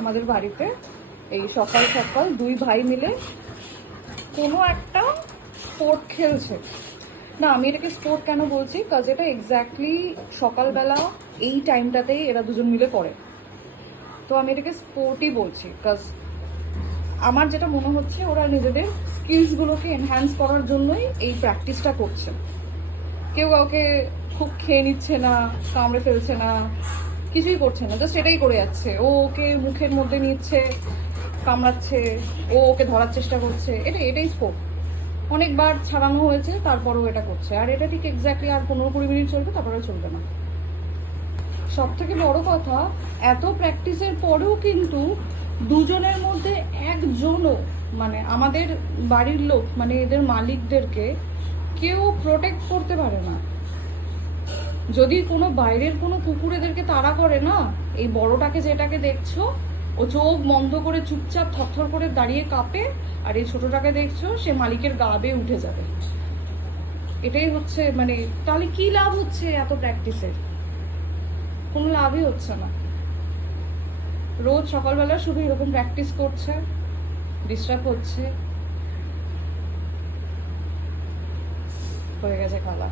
আমাদের বাড়িতে এই সকাল সকাল দুই ভাই মিলে কোনো একটা স্পোর্ট খেলছে। না, আমি এটাকে স্পোর্ট কেন বলছি, কাজ এটা এক্স্যাক্টলি সকালবেলা এই টাইমটাতেই এরা দুজন মিলে করে, তো আমি এটাকে স্পোর্টই বলছি। কাজ আমার যেটা মনে হচ্ছে ওরা নিজেদের স্কিলসগুলোকে এনহ্যান্স করার জন্যই এই প্র্যাকটিসটা করছে। কেউ কাউকে খুব খেয়ে নিচ্ছে না, কামড়ে ফেলছে না, কিছুই করছে না, জাস্ট এটাই করে যাচ্ছে। ও ওকে মুখের মধ্যে নিচ্ছে, কামড়াচ্ছে, ও ওকে ধরার চেষ্টা করছে, এটাই স্পোর্ট। অনেকবার ছাড়ানো হয়েছে, তারপরেও এটা করছে। আর এটা ঠিক এক্স্যাক্টলি আর 15-20 মিনিট চলবে, তারপরে চলবে না। সব থেকে বড় কথা, এত প্র্যাকটিসের পরেও কিন্তু দুজনের মধ্যে একজনও, মানে আমাদের বাড়ির লোক, মানে এদের মালিকদেরকে কেউ প্রোটেক্ট করতে পারে না। যদি কোনো বাইরের কোনো কুকুর এদেরকে তাড়া করে না, এই বড়টাকে যেটাকে দেখছো, ও চোখ বন্ধ করে চুপচাপ থরথর করে দাঁড়িয়ে কাঁপে, আর এই ছোটটাকে দেখছো, সে মালিকের গা বেয়ে উঠে যাবে। এটাই হচ্ছে, মানে তাহলে কি লাভ হচ্ছে এত প্র্যাকটিসের? কোনো লাভই হচ্ছে না। রোজ সকালবেলা শুধু এরকম প্র্যাকটিস করছে, ডিস্টার্ব হচ্ছে, হয়ে গেছে খালা।